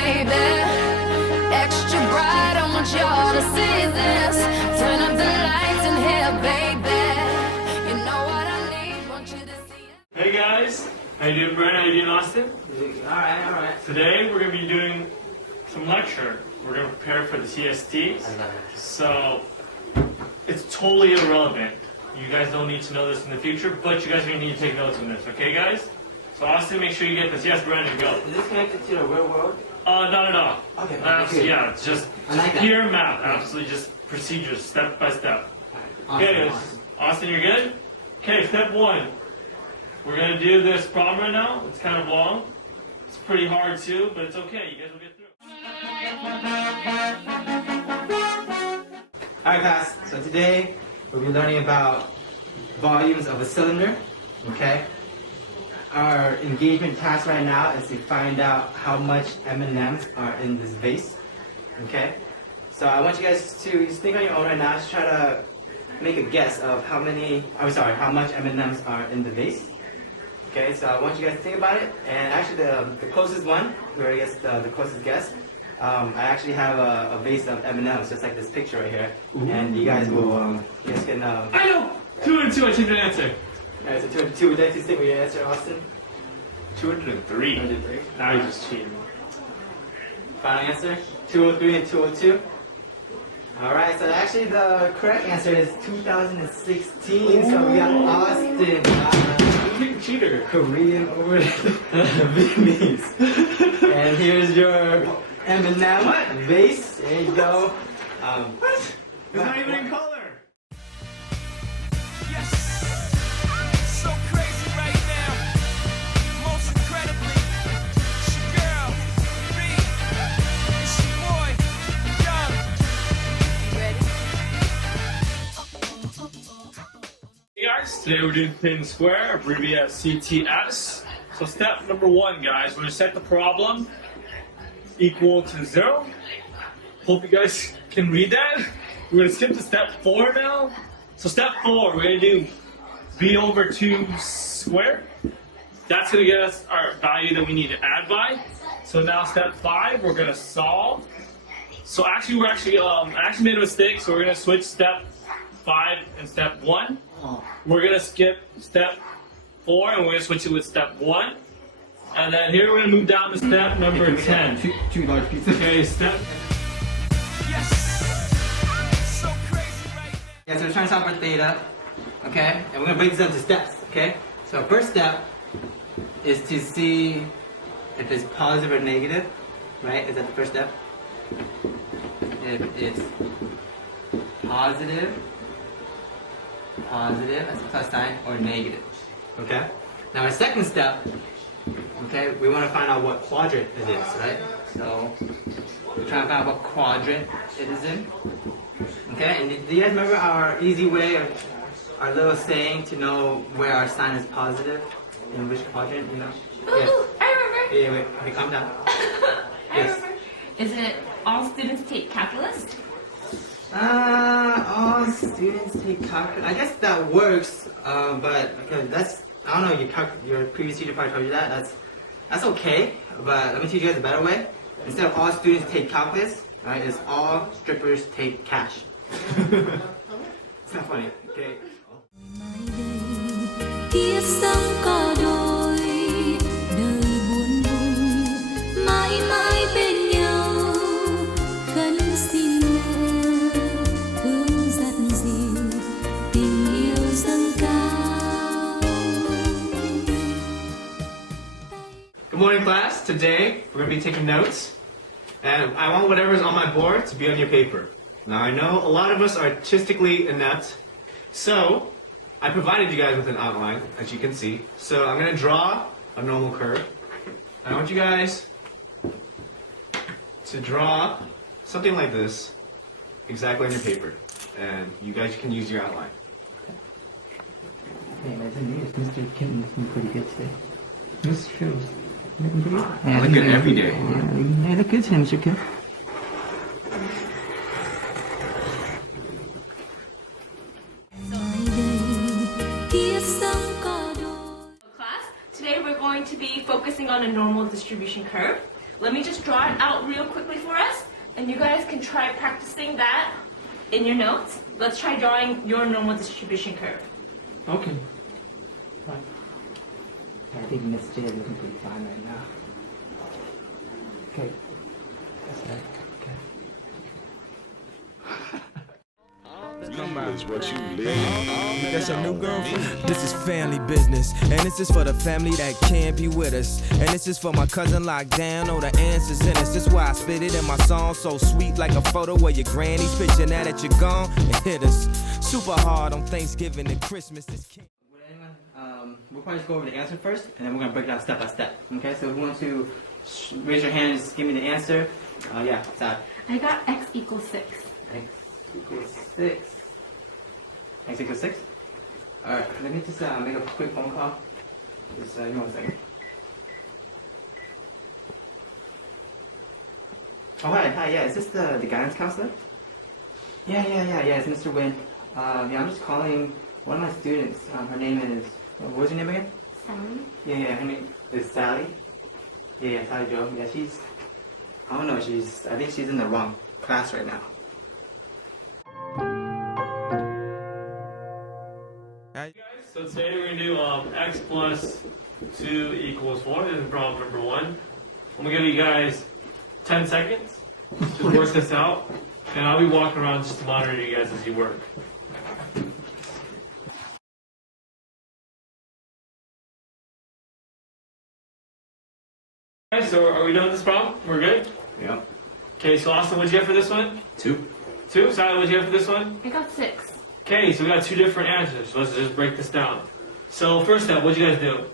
baby. Extra bright, I want y'all to see this. Turn up the lights in here, baby. You know what I need, want you to see it. Hey guys, how you doing, Brian? How you doing, Austin? Alright. Today we're going to be doing some lecture. We're going to prepare for the CST. So it's totally irrelevant. You guys don't need to know this in the future, but you guys are going to need to take notes on this, okay guys? So Austin, make sure you get this. Yes, Brandon, go. Is this connected to the real world? Not at all. Okay. Yeah, it's just like that. pure math. Absolutely, just procedures, step by step. Okay, Austin, you're good? Okay, step one. We're going to do this problem right now. It's kind of long. It's pretty hard too, but it's okay. You guys will get through it. Alright class, so today we'll be learning about volumes of a cylinder, okay? Our engagement task right now is to find out how much M&Ms are in this vase, okay? So I want you guys to just think on your own right now, just try to make a guess of how much M&Ms are in the vase. Okay, so I want you guys to think about it, and actually the closest one, whoever gets the closest guess, I actually have a vase of M&Ms, just like this picture right here, and you guys will, you guys can... I know! 2 and 2, I changed the answer. Alright, so 2 and 2, would you like to stick with your answer, Austin? 203. 203. Now you're just cheating. Final answer? 203 and 202. Alright, so actually the correct answer is 2016, so we got Austin. Cheater. Korean over the Vietnamese. And here's your M&M vase. There you go. What? It's not even in color. Yes, so crazy right now. Most incredibly, it's your girl, me, it's your boy, Young. Hey guys, today we're doing thin square, abbreviated as CTS. So step number 1, guys, we're going to set the problem equal to 0. Hope you guys can read that. We're going to skip to step 4 now. So step 4, we're going to do b over 2 squared. That's going to get us our value that we need to add by. So now step 5, we're going to solve. So actually, I actually made a mistake, so we're going to switch step 5 and step 1. We're going to skip step 4 and we're going to switch it with step 1. And then here we're going to move down to step number 10. Two large pizzas. Okay, step. Yes, so crazy right now. Yeah, so we're trying to solve for theta, okay? And we're going to break this into steps, okay? So first step is to see if it's positive or negative, right? Is that the first step? If it's positive, that's a plus sign, or negative, okay? Now our second step, okay, we want to find out what quadrant it is, right? So we're trying to find out what quadrant it is in. Okay, and do you guys remember our easy way, of our little saying to know where our sign is positive? In which quadrant, you know? Ooh, I remember. Yeah, wait, okay, calm down. I Yes. remember. Is it all students take calculus? All students take calculus. I guess that works, but okay, that's, I don't know, your previous teacher probably told you that. That's okay, but let me teach you guys a better way. Instead of all students take calculus, right, it's all strippers take cash. It's not funny, okay? Kia sống có đôi, đời buồn vui, mãi mãi bên nhau, khấn xin mẹ, thương dắt dìu, tình yêu dâng cao. Good morning, class. Today, we're going to be taking notes, and I want whatever's on my board to be on your paper. Now, I know a lot of us are artistically inept, so I provided you guys with an outline, as you can see. So I'm going to draw a normal curve. I want you guys to draw something like this exactly on your paper, and you guys can use your outline. Hey, Mr. Kim looking pretty good today. This shows. I look good every day. Yeah, look good today, Mr. Kim. Class, today we're going to be focusing on a normal distribution curve. let me just draw it out real quickly for us, and you guys can try practicing that in your notes. Let's try drawing your normal distribution curve. Okay. I think Miss J is looking pretty fine right now. Okay. That's right. Is what you live. That's your new girlfriend? This is family business, and this is for the family that can't be with us. And this is for my cousin locked down, oh the answer's in us. This is why I spit it in my song, so sweet like a photo where your granny's picture. Now that you're gone, it hit us super hard on Thanksgiving and Christmas. This can't... Would anyone, we'll probably just go over the answer first, and then we're gonna break it down step by step. Okay, so if you want to raise your hand and just give me the answer. Yeah, Sal. I got x equals 6. X equals 6. X equals 6? Alright, let me just make a quick phone call. Just give me 1 second. Oh, hi, yeah, is this the guidance counselor? Yeah, it's Mr. Wynn. Yeah, I'm just calling one of my students. Her name is, what was your name again? Sally? Yeah, her name is Sally. Yeah, Sally Joe. Yeah, she's, I don't know, I think she's in the wrong class right now. So today we're going to do x plus 2 equals 4. This is problem number 1. I'm going to give you guys 10 seconds to work this out, and I'll be walking around just to monitor you guys as you work. Okay, so are we done with this problem? We're good? Yep. Okay, so Austin, what'd you get for this one? 2. 2? Sally, what'd you get for this one? I got 6. Okay, so we got 2 different answers. Let's just break this down. So first step, what'd you guys do?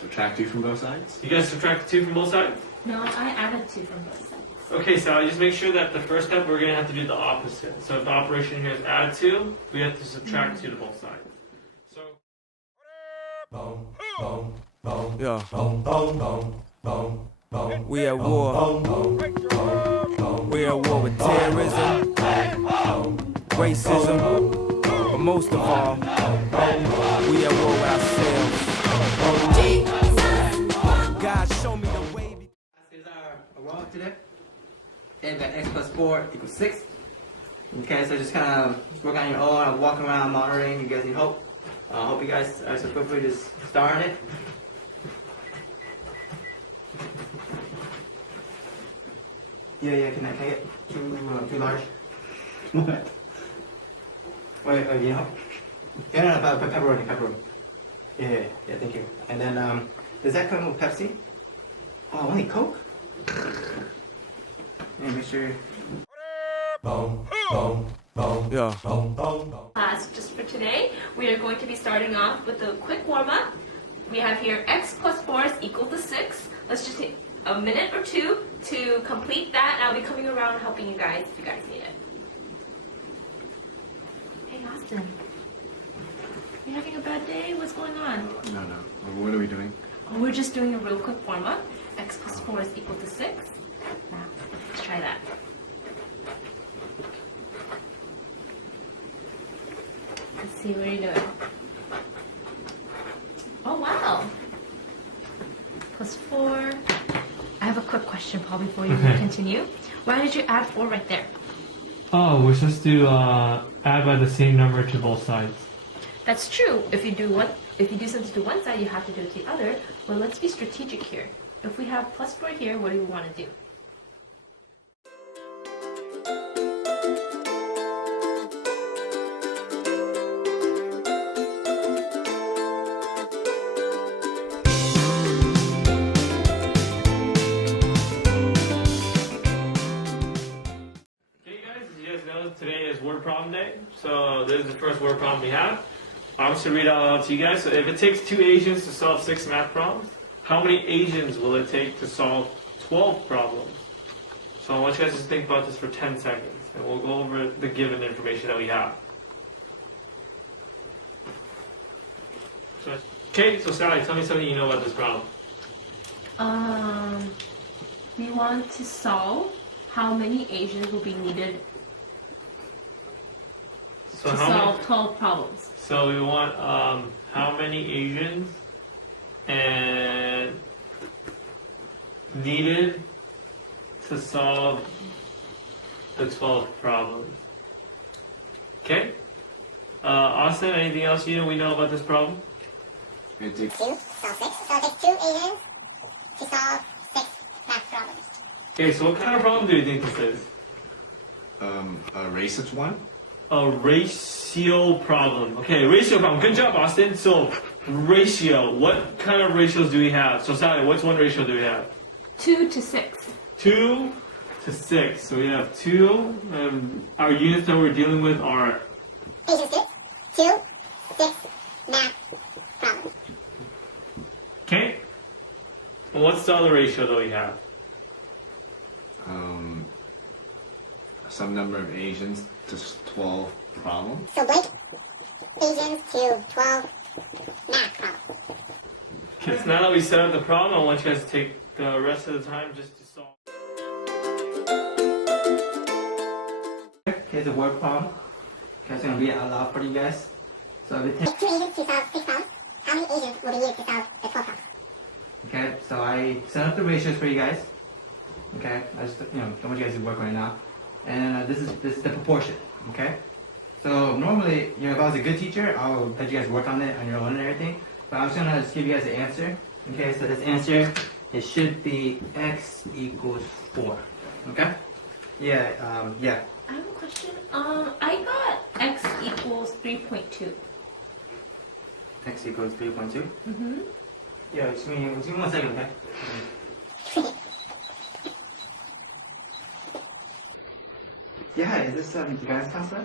Subtract 2 from both sides. You guys subtracted 2 from both sides? No, I added 2 from both sides. Okay, so just make sure that the first step we're gonna have to do the opposite. So if the operation here is add 2, we have to subtract 2 to both sides. So Yeah. We at war. We at war with terrorism, racism, but most of all, we at war with ourselves. God, show me the way. This is our roll today. And we got x plus 4 equals 6. Okay, so just kind of work on your own, walk around, monitoring. You guys need help. Hope you guys are so quickly just starting it. Yeah, can I get too large? What? Wait, you know? Yeah, no, pepperoni. Yeah, thank you. And then, does that come with Pepsi? Oh, only Coke? Yeah, make sure. Yeah. Class, just for today, we are going to be starting off with a quick warm-up. We have here x plus 4 is equal to 6. Let's just take a minute or 2 to complete that, and I'll be coming around helping you guys if you guys need it. Hey, Austin. You having a bad day? What's going on? No. What are we doing? Oh, we're just doing a real quick warm-up. X plus 4 is equal to 6. Now, let's try that. Let's see what you're doing. Oh, wow. Plus 4. I have a quick question, Paul, before you continue. Why did you add 4 right there? oh, we're supposed to add by the same number to both sides. That's true. If you do something to one side, you have to do it to the other. But let's be strategic here. If we have plus 4 here, what do we want to do? Today is word problem day, so this is the first word problem we have. I'm just going to read it out loud to you guys. So if it takes 2 Asians to solve 6 math problems, how many Asians will it take to solve 12 problems? So I want you guys to think about this for 10 seconds, and we'll go over the given information that we have. Okay, so Sally, tell me something you know about this problem. We want to solve how many Asians will be needed So to how solve many, 12 problems. So we want how many Asians and needed to solve the 12 problems. Okay? Austin, anything else we know about this problem? It takes 2 solve 6. So it takes 2 Asians to solve 6 math problems. Okay, so what kind of problem do you think this is? a racist one. A ratio problem. Okay, ratio problem. Good job, Austin. So, ratio. What kind of ratios do we have? So, Sally, what's one ratio do we have? 2 to 6. 2 to 6. So we have 2, and our units that we're dealing with are Asian students, 2, 6 math problems. okay. And what's the other ratio that we have? Some number of Asians to 12 problems. So blank Asians to 12 math problems. Okay, so now that we set up the problem, I want you guys to take the rest of the time just to solve. Here's a word problem. Okay, so I'm gonna read it out loud for you guys. So if it takes, Take 2 Asians to solve 6 problems. How many Asians will be needed to solve the 12 problems? okay, so I set up the ratios for you guys. Okay, I just don't want you guys to work right now. And this is the proportion. Okay, so normally if I was a good teacher, I'll let you guys work on it on your own and everything. But I'm just gonna just give you guys the answer. Okay, so this answer it should be x equals 4. Okay. Yeah. Yeah. I have a question. I got x equals 3.2. X equals 3.2. Mm-hmm. Yeah, just give me 1 second, okay? Yeah, hi, is this the guidance counselor?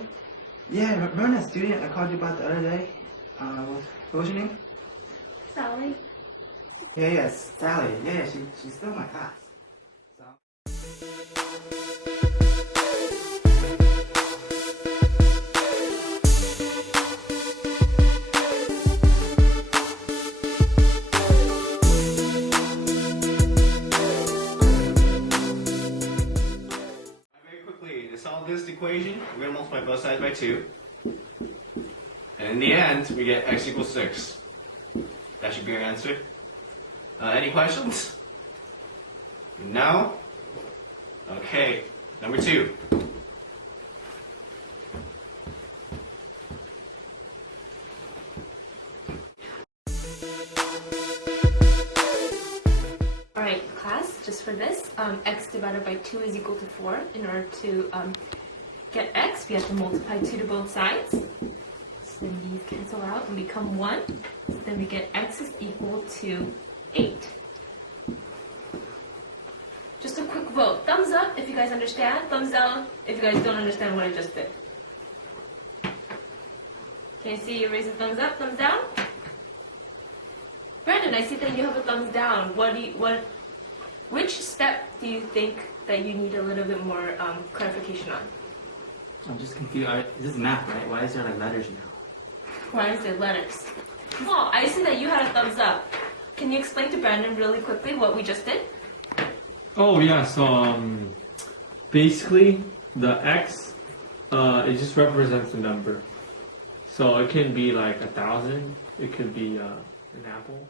Yeah, remember that student I called you about the other day? What was your name? Sally. Yeah, Sally. Yeah, she's still in my class. Very quickly, to solve this equation, we're going to multiply both sides by 2. And in the end, we get x equals 6. That should be our answer. Any questions? No? Okay, number 2. Alright, class, just for this, x divided by 2 is equal to 4. In order to get x, we have to multiply 2 to both sides. So then these cancel out and become 1. So then we get x is equal to 8. Just a quick vote. Thumbs up if you guys understand. Thumbs down if you guys don't understand what I just did. Can you see you raise a thumbs up, thumbs down? Brandon, I see that you have a thumbs down. Which step do you think that you need a little bit more clarification on? I'm just confused. This is math, right? Why is there like letters now? Why is it letters? Oh, I see that you had a thumbs up. Can you explain to Brandon really quickly what we just did? Oh yeah, so basically the x it just represents a number. So it can be like 1,000. It could be an apple.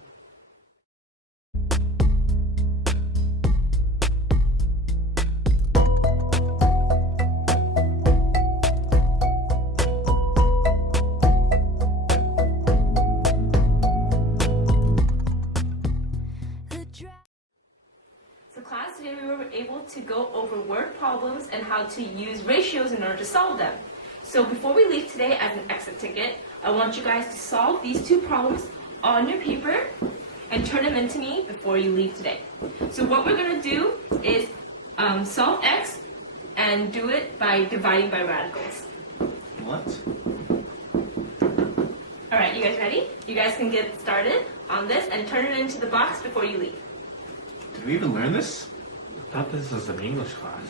So class, today we were able to go over word problems and how to use ratios in order to solve them. So before we leave today as an exit ticket, I want you guys to solve these 2 problems on your paper and turn them in to me before you leave today. So what we're going to do is solve x and do it by dividing by radicals. What? Alright, you guys ready? You guys can get started on this and turn it into the box before you leave. Did we even learn this? I thought this was an English class.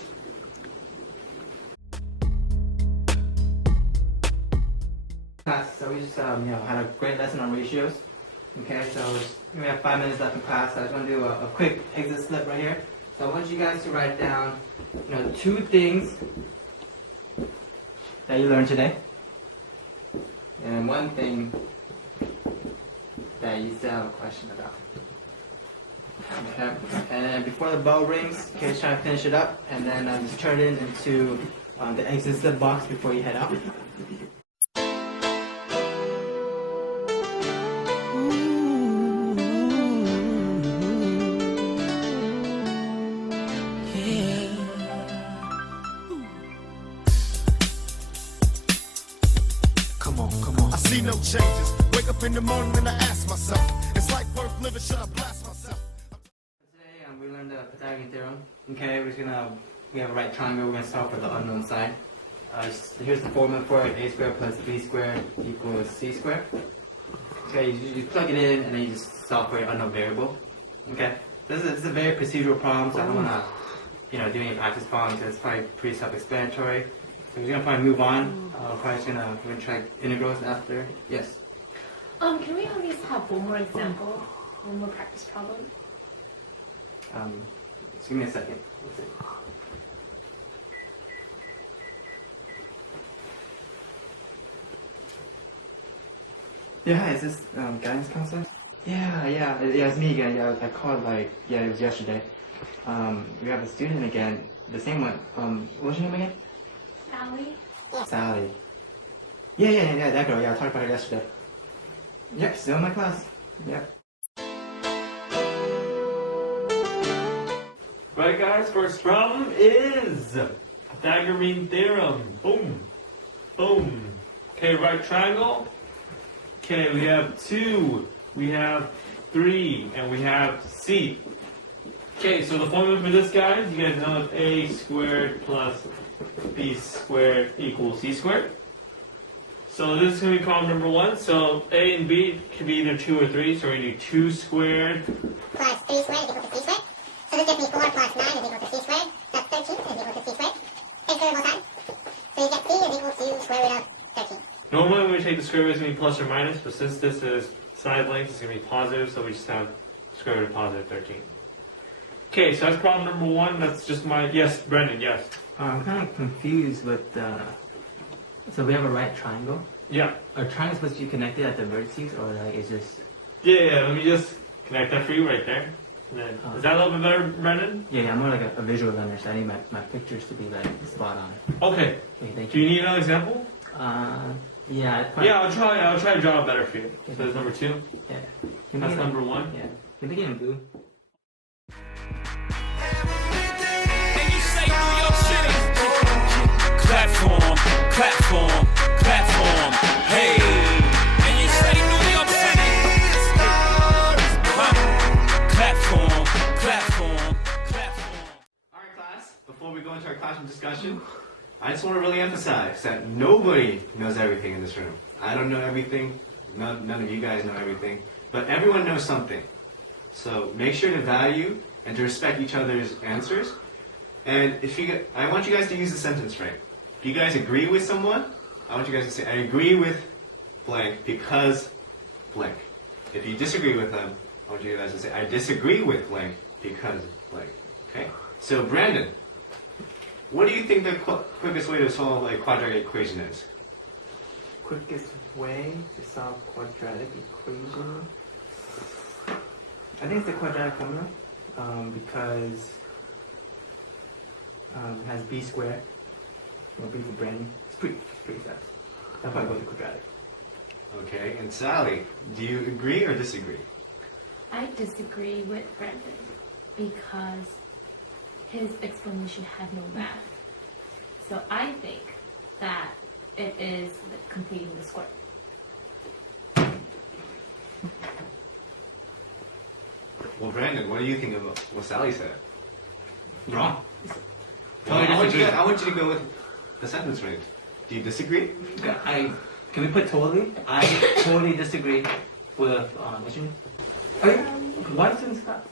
Class, so we just had a great lesson on ratios. Okay, so we have 5 minutes left in class. So I just want to do a quick exit slip right here. So I want you guys to write down 2 things that you learned today, and 1 thing that you still have a question about. Okay. And then before the bell rings, okay, just try to finish it up, and then just turn it into the exit zip box before you head out. I see no changes. Wake up in the morning and I ask myself, it's like worth living, should I blast myself? Today we learned the Pythagorean theorem. Okay, we have a right triangle. We're gonna start with the unknown side. Here's the formula for it: a squared plus b squared equals c squared. Okay, you plug it in and then you just solve for your unknown variable. Okay, this is a very procedural problem, so I don't wanna do any practice problems. It's probably pretty self-explanatory. So we're gonna probably move on. We're gonna try integrals after. Yes. Can we at least have one more example, one more practice problem? Just give me a second. Let's see. Yeah, hi, is this guidance counselor? Yeah, it's me again. Yeah, I called it was yesterday. We have a student again, the same one. What's your name again? Sally? Sally. Yeah, that girl. Yeah, I talked about her yesterday. Yep, still in my class. Yep. Right, guys, first problem is Pythagorean theorem. Boom. Boom. Okay, right triangle. Okay, we have 2, we have 3, and we have C. Okay, so the formula for this, guys, you guys know it's a squared plus b squared equals c squared. So this is going to be problem number 1. So a and b can be either 2 or 3, so we're going to do 2 squared Plus 3 squared is equal to c squared. So this gives me 4 plus 9 is equal to c squared. That's 13 is equal to c squared. Take square root both sides. So you get c is equal to square root of 13. Normally when we take the square root, it's going to be plus or minus, but since this is side length, it's going to be positive, so we just have square root of positive 13. Okay, so that's problem number 1. That's just my... Yes, Brendan, yes. I'm kind of confused with so we have a right triangle. Yeah. Are triangles supposed to be connected at the vertices, or it's just... Yeah, let me just connect that for you right there. And then, is that a little bit better, Brendan? Yeah, I'm more like a visual learner, so I need my pictures to be spot on. Okay. Okay, thank Do you. you need another example? Yeah. Yeah, I'll try to draw it better for you. So that's number 2. Yeah. That's number 1. Yeah. Can we get in blue? And you say New York City. Platform, platform, platform. Hey. And you say New York City. Platform, platform, platform. Alright, class, before we go into our classroom discussion, I just want to really emphasize that nobody knows everything in this room. I don't know everything, none of you guys know everything, but everyone knows something. So make sure to value and to respect each other's answers. And I want you guys to use the sentence frame. If you guys agree with someone, I want you guys to say, I agree with blank because blank. If you disagree with them, I want you guys to say, I disagree with blank because blank. Okay? So Brandon, what do you think the quickest way to solve a quadratic equation is? Quickest way to solve quadratic equation? I think it's the quadratic formula, because it has b squared. Or b for Brandon. It's pretty fast. I'll probably go with the quadratic. Okay, and Sally, do you agree or disagree? I disagree with Brandon because his explanation had no math. So I think that it is completing the square. Well, Brandon, what do you think about what Sally said? Wrong. Well, I want you to go with the sentence range. Do you disagree? Can we put totally? I totally disagree with what's your name? Why students class?